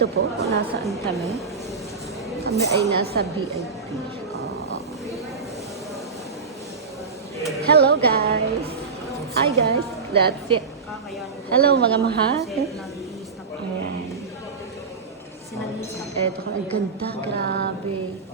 Ito po, nasaan kami? Kami ay nasa VIP. Oh. Hello guys! Hi guys! That's it. Hello mga mahal. Ayan. Eto, ang ganda, grabe.